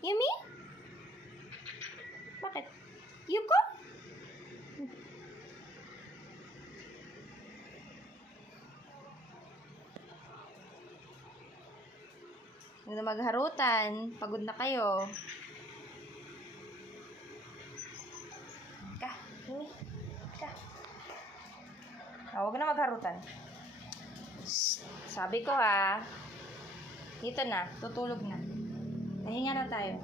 Yumi? Bakit? Yuko? Huwag na magharutan. Pagod na kayo. Ka, Yumi. Ka. Huwag na magharutan. Shh. Sabi ko ha. Dito na. Tutulog na. Pahinga na tayo.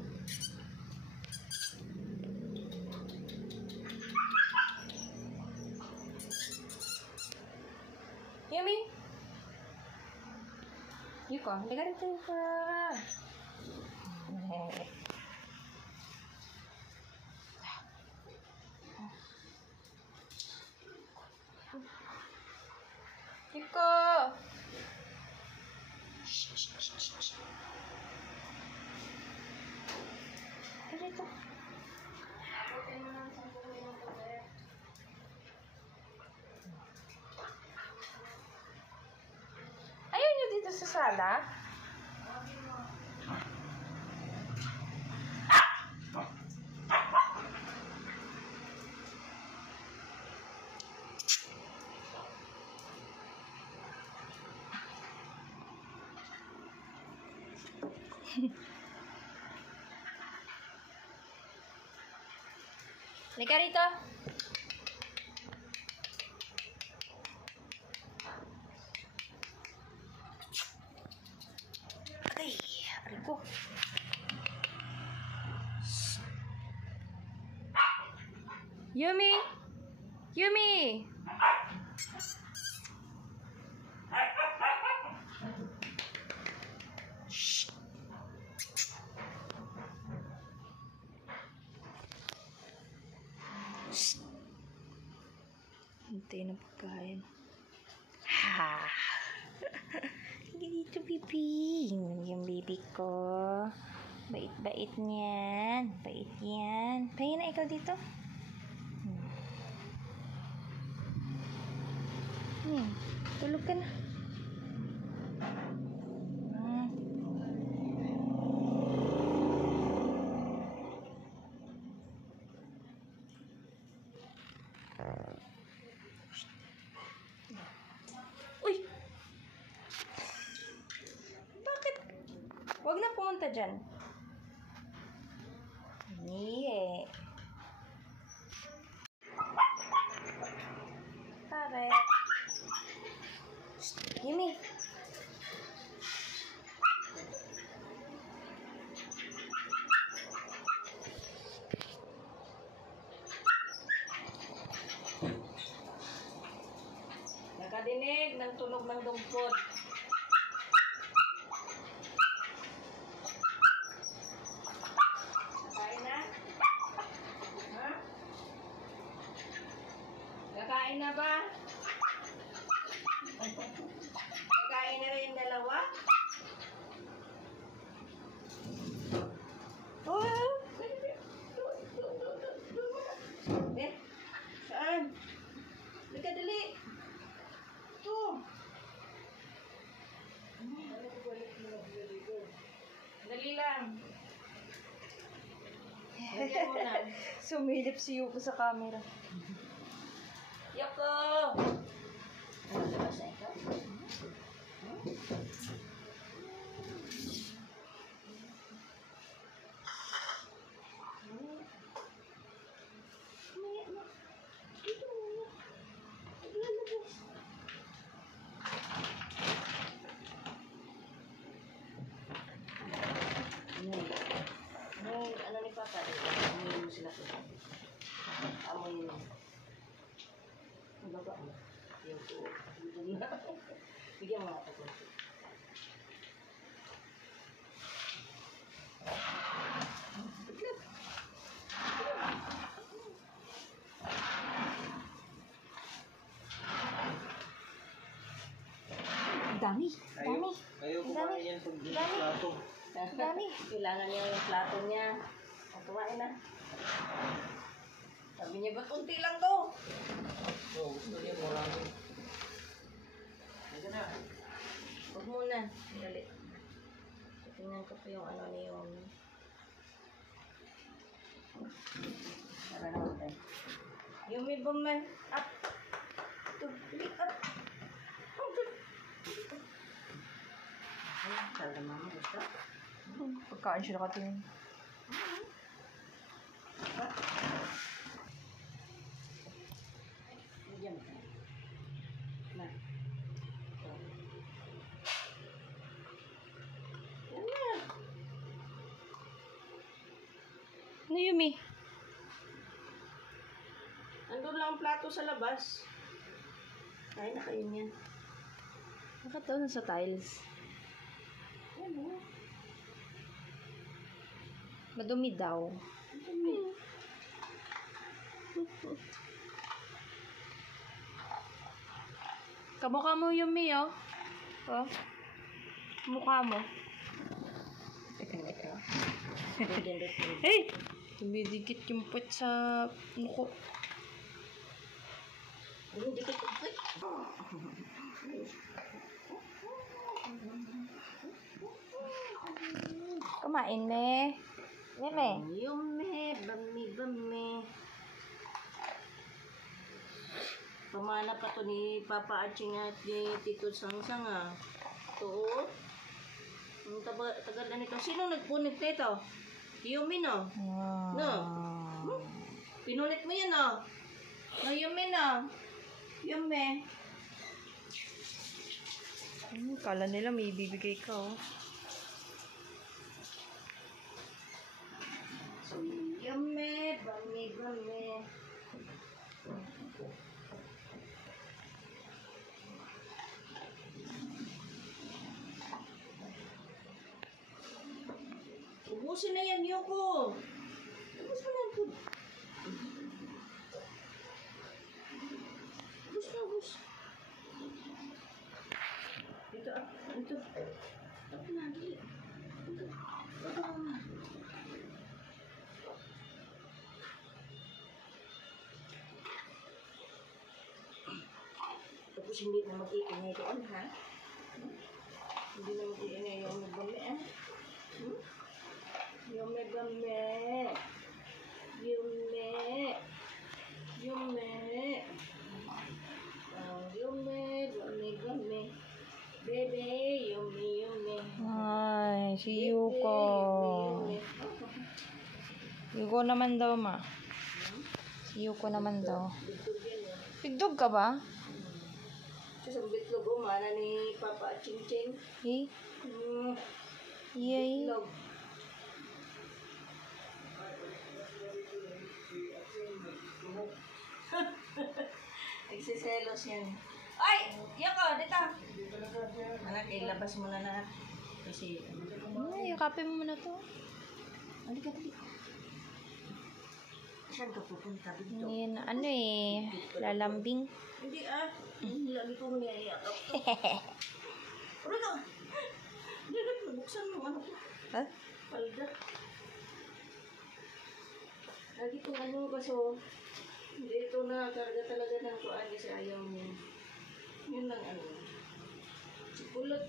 Yumi? Yuko, halika rito ka. Yuko! Dito. Ayaw nyo dito sa sala? Halika rito. Ay, aray ko. Yumi! Yumi! Shh! Shh! Hintay na pagkain. Ha! Hindi dito, baby. Yung baby ko. Bait-bait niyan. Bait yan. Pahinga na ikaw dito. Tulog ka na. Uy! Bakit? Huwag na pumunta dyan. Hindi. Pare. Yumi. Nakadinig ng tunog ng dungkod. Kakain na? Ha? Kakain na ba? Kakain na rin yung dalawa? Oh! Eh, saan? Halika, dali. Ito. Dali lang. Lagyan mo na. Sumilip si Yuko sa camera. Yuko! Ano ba sa ikaw? Ano ni Papa? Amoy mo sila ko. Amoy mo. Ang baba mo. Yung ko. Bigyan mo nga ito. Dami. Dami. Ayaw kumain yan pag plato. Dami. Kailangan niya yung plato niya. Kumain na. Sabi niya, ba't kunti lang to? Oo, gusto niya marami. Halika na. Huwag muna. Dali. Tingnan ko. yung ano ni yung... Tara naman tayo. Yung may bumay. Up. Tubig up. Ay, talaga mama gusto. Pagkaan siya nakatingin. Diyan. Na. Ano Yumi? Andun lang ang plato sa labas. Kain na kayo niyan. Bakit daw sa tiles? Ano? Madumi daw. Madumi. Kamukha mo Yumi, oh. Oh. Mukha mo. Hey! Tumidikit yung puwet sa muko. Tumidikit yung puwet. Kumain, me. Meme. Yume, bami. Pamana pa to ni Papa Aching at ni Tito Sangsang, ah. Ito, ang tagal na nito. Sino nagpunit nito? Yumi, no? No? Pinunit mo yan, no? No, Yumi, no? Yumi. Kala nila may bibigay ka, oh. Yumi, bami. Ubusin na yan, Yoko. Ubus mo na yan, food. Ubus. Ito. Ako na, dili. Ito. Tapos hindi na mag-iingay doon, ha? Hindi na mag-iingay yung nagdami, eh. Yume. Yume. Bebe, Yume. Ay, si Yuko. Yuko naman daw, ma. Si Yuko naman daw. Pigdog ka ba? Sa bitlog, mana ni Papa Ching. Eh? Yay. Bitlog. Nagsiselos yan. Ay! Yoko, dito! Anak, ilabas mo na. Kasi... Ay, yakapin mo muna to. Halika. Saan ka pupunta dito? Ngayon, ano eh, lalambing. Hindi lagi kong niyayakap. Ulit ka! Buksan mo, ano ko? Ha? Palda. Lagi kong ano, kaso... Dito na, karga talaga ng kuhaan kasi ayaw mo. Yun lang ano. Sikulot.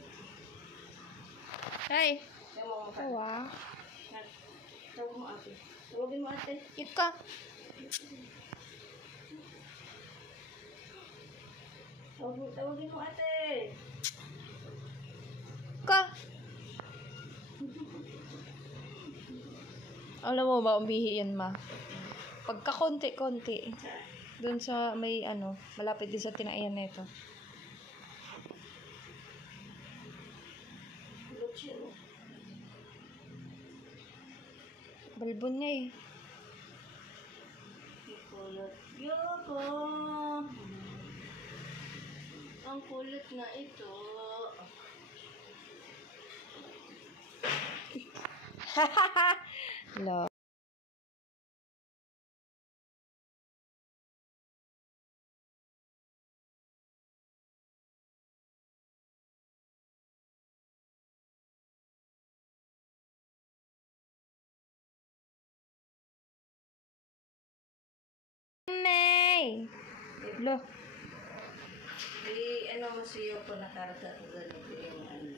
Hey! Tawa. Tawag mo ate. Tawagin mo ate. Hit ka. Tawagin mo ate. Ka. Alam mo ba, umihi yan, ma? Pagka konti-konti. Doon sa may ano, malapit din sa tinaian nito. Balbon niya eh. Yoko! Ang kulit na ito. Love. May! Lo. Ano mo siyo po nakarga ko ganito yung ano.